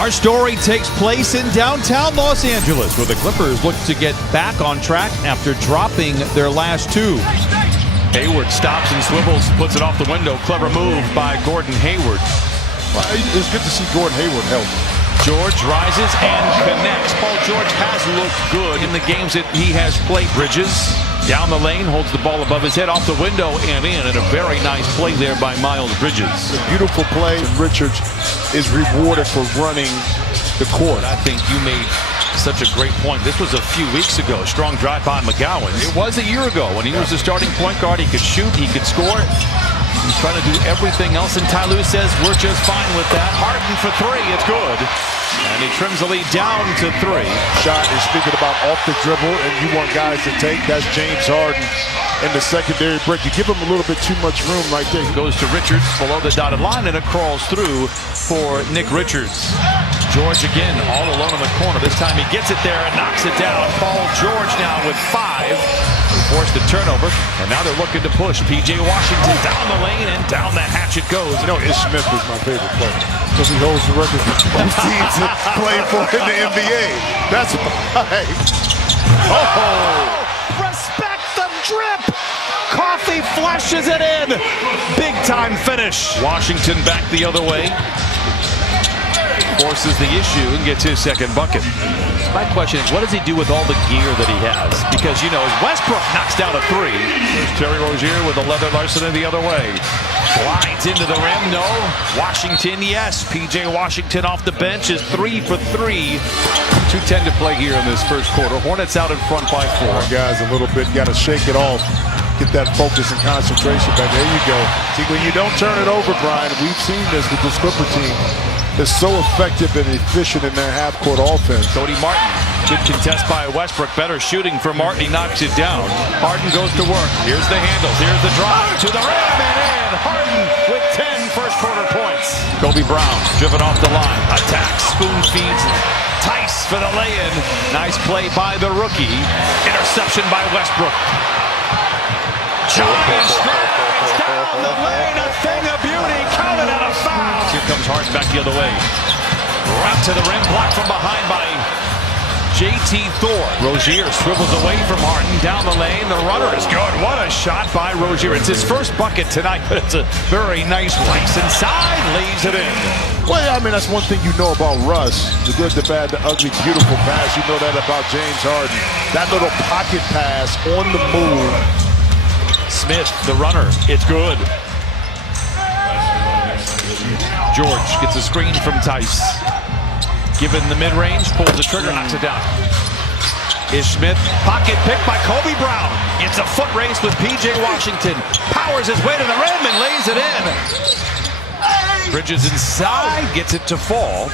Our story takes place in downtown Los Angeles, where the Clippers look to get back on track after dropping their last two. Hayward stops and swivels, puts it off the window. Clever move by Gordon Hayward. Well, it's good to see Gordon Hayward healthy. George rises and connects. Paul George has looked good in the games that he has played. Bridges down the lane, holds the ball above his head, off the window and in. And a very nice play there by Miles Bridges. A beautiful play. Richards is rewarded for running the court. I think you made such a great point. This was a few weeks ago. Strong drive by McGowan. It was a year ago when he was the starting point guard. He could shoot, he could score. He's trying to do everything else, and Ty Lue says we're just fine with that. Harden for three, it's good. And he trims the lead down to three. Shot is speaking about off the dribble, and you want guys to take. That's James Harden in the secondary break. You give him a little bit too much room right there. He goes to Richards below the dotted line, and it crawls through for Nick Richards. George again, all alone in the corner. This time he gets it there and knocks it down. Paul George now with 5. He forced the turnover, and now they're looking to push. P.J. Washington down the lane, and down the hatch it goes. You know, Ish Smith is my favorite player because he holds the record for both teams that play for in the NBA. That's right. Oh! Respect the drip! Coffee flashes it in. Big time finish. Washington back the other way. Forces the issue and gets his second bucket. My question is, what does he do with all the gear that he has? Because, you know, as Westbrook knocks down a three, there's Terry Rozier with a leather larceny the other way. Glides into the rim, no. Washington, yes. P.J. Washington off the bench is 3 for 3. 2:10 to play here in this first quarter. Hornets out in front by 4. Guys, a little bit, got to shake it off. Get that focus and concentration back. There you go. See, when you don't turn it over, Brian, we've seen this with this Clipper team. Is so effective and efficient in their half-court offense. Cody Martin, good contest by Westbrook. Better shooting for Martin. He knocks it down. Harden goes to work. Here's the handles. Here's the drive to the rim and in. Harden with 10 first-quarter points. Kobe Brown driven off the line. Attacks. Spoon feeds. Tice for the lay-in. Nice play by the rookie. Interception by Westbrook. Giant strides down the lane. A thing of beauty. Counted out a foul. Here comes Harden back the other way. Right to the rim. Blocked from behind by J.T. Thorne. Rozier swivels away from Harden. Down the lane. The runner is good. What a shot by Rozier. It's his first bucket tonight, but it's a very nice place inside. Lays it in. Well, yeah, I mean, that's one thing you know about Russ. The good, the bad, the ugly, beautiful pass. You know that about James Harden. That little pocket pass on the move. Smith, the runner. It's good. George gets a screen from Tice. Given the mid-range, pulls the trigger, knocks it down. Ish Smith, pocket pick by Kobe Brown. It's a foot race with P.J. Washington. Powers his way to the rim and lays it in. Bridges inside, gets it to fall.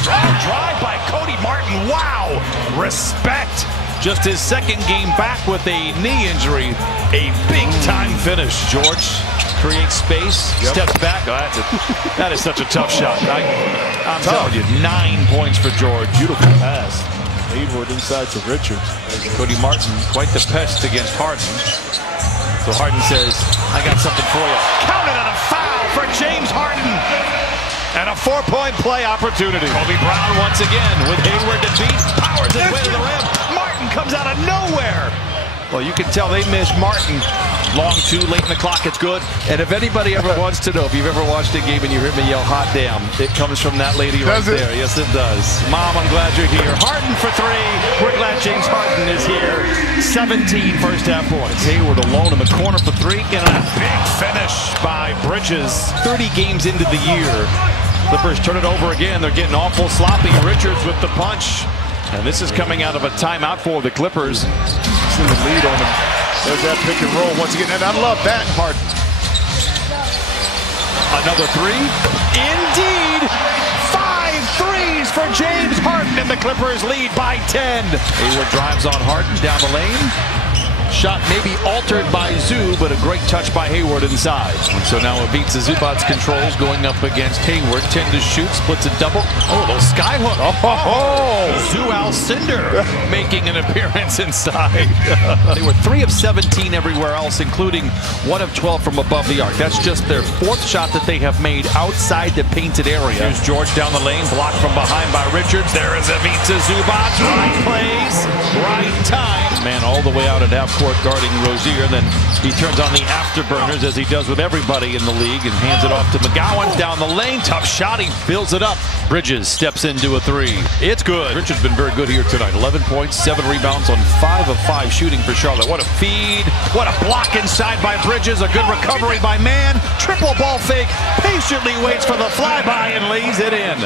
Strong drive by Cody Martin. Wow, respect. Just his second game back with a knee injury. A big-time finish. George creates space, steps back. Oh, that is such a tough shot. I'm telling you, 9 points for George. Beautiful pass. Hayward inside to Richards. Cody Martin, quite the pest against Harden. So Harden says, I got something for you. Counted on a foul for James Harden. And a 4-point play opportunity. Kobe Brown once again with Hayward to beat. Powers his way to the rim. Martin comes out of nowhere. Well, you can tell they missed Martin. Long two, late in the clock, it's good. And if anybody ever wants to know, if you've ever watched a game and you heard me yell, hot damn, it comes from that lady right there. Yes, it does. Mom, I'm glad you're here. Harden for 3. We're glad James Harden is here. 17 first half points. Hayward alone in the corner for 3. And a big finish by Bridges. 30 games into the year. Clippers turn it over again. They're getting awful sloppy. Richards with the punch. And this is coming out of a timeout for the Clippers. In the lead on him. There's that pick and roll once again. And I love that. Harden. Another 3. Indeed. 5 threes for James Harden. And the Clippers lead by 10. Hayward drives on Harden down the lane. Shot maybe altered by Zoo, but a great touch by Hayward inside. And so now it beats the Zubats controls going up against Hayward. 10 to shoot, splits a double. Oh, little skyhook. Zoo Alcindor making an appearance inside. They were 3 of 17 everywhere else, including 1 of 12 from above the arc. That's just their 4th shot that they have made outside the painted area. Here's George down the lane, blocked from behind by Richards. There is Ivica Zubats. Right plays, right time. Man all the way out at half court guarding Rozier. Then he turns on the afterburners as he does with everybody in the league and hands it off to McGowan down the lane. Tough shot. He fills it up. Bridges steps into a 3. It's good. Richards been very good here tonight. 11 points, 7 rebounds on 5 of 5 shooting for Charlotte. What a feed. What a block inside by Bridges. A good recovery by Mann. Triple ball fake. Patiently waits for the flyby and lays it in.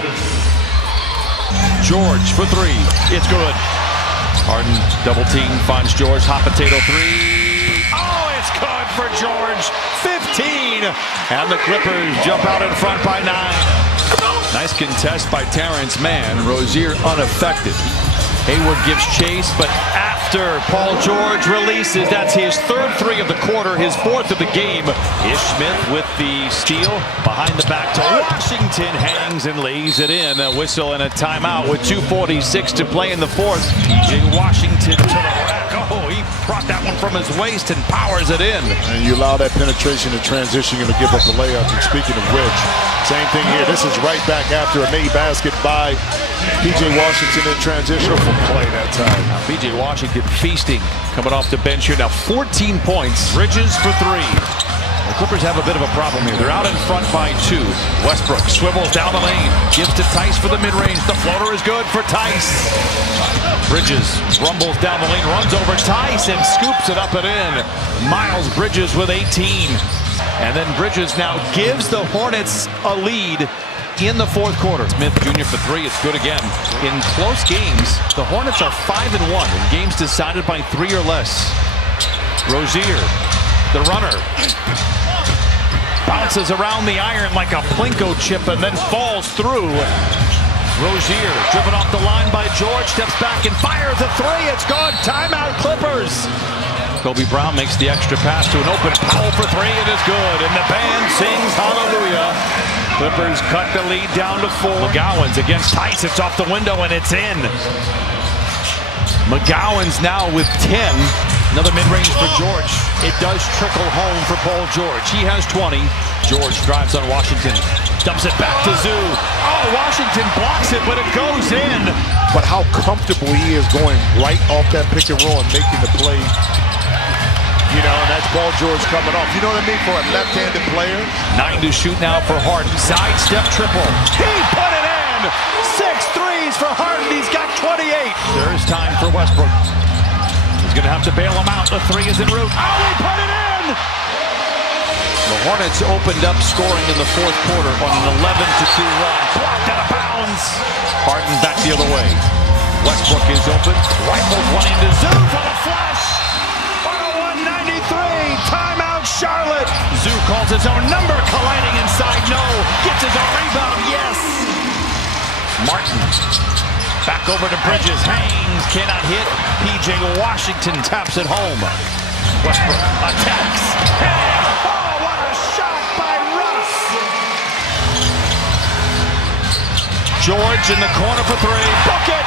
George for 3. It's good. Harden double team finds George. Hot potato 3. Oh, it's good for George. 15. And the Clippers jump out in front by 9. Nice contest by Terrence Mann. Rozier unaffected. Hayward gives chase, but after Paul George releases, that's his 3rd 3 of the quarter, his 4th of the game. Ish Smith with the steal behind the back to Washington, hangs and lays it in. A whistle and a timeout with 2:46 to play in the 4th. PJ Washington to the rack. Oh, he brought that one from his waist and powers it in. And you allow that penetration and transition to give up the layup. And speaking of which, same thing here. This is right back after a made basket by PJ Washington in transition from play that time. Now, PJ Washington feasting coming off the bench here. Now 14 points. Bridges for 3. The Clippers have a bit of a problem here. They're out in front by 2. Westbrook swivels down the lane. Gives to Tice for the mid-range. The floater is good for Tice. Bridges rumbles down the lane, runs over Tice and scoops it up and in. Miles Bridges with 18. And then Bridges now gives the Hornets a lead in the 4th quarter. Smith Jr. for 3. It's good again. In close games, the Hornets are 5-1 in games decided by 3 or less. Rozier, the runner, bounces around the iron like a Plinko chip and then falls through. Rozier driven off the line by George, steps back and fires a 3. It's good. Timeout Clippers. Kobe Brown makes the extra pass to an open Powell for 3. It is good. And the band sings hallelujah. Clippers cut the lead down to 4. McGowan's against Tice. It's off the window and it's in. McGowan's now with 10. Another mid-range for George. It does trickle home for Paul George. He has 20. George drives on Washington. Dumps it back to Zoo. Oh, Washington blocks it, but it goes in. But how comfortable he is going right off that pick and roll and making the play. You know, and that's Paul George coming off. You know what I mean? For a left-handed player. 9 to shoot now for Harden. Sidestep triple. He put it in! 6 threes for Harden. He's got 28. There is time for Westbrook. He's going to have to bail him out. The 3 is en route. Oh, he put it in! The Hornets opened up scoring in the 4th quarter on an 11-2 run. Blocked out of bounds. Harden back the other way. Westbrook is open. Rifles one into Zoo for the flush. 101-93. Timeout Charlotte. Zoo calls his own number. Colliding inside. No. Gets his own rebound. Yes. Martin. Back over to Bridges. Hangs. Cannot hit. PJ Washington taps it home. Westbrook attacks. Hangs. Oh, what a shot by Russ. George in the corner for 3. Book it.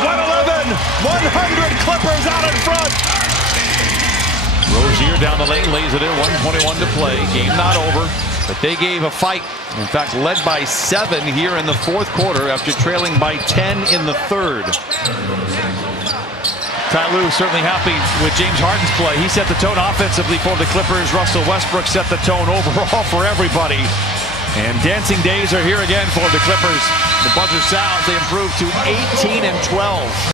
111. 100 Clippers out in front. Rozier down the lane, lays it in. 1:21 to play. Game not over, but they gave a fight. In fact, led by 7 here in the 4th quarter after trailing by 10 in the 3rd. Ty Lue certainly happy with James Harden's play. He set the tone offensively for the Clippers. Russell Westbrook set the tone overall for everybody. And dancing days are here again for the Clippers. The buzzer sounds. They improve to 18-12.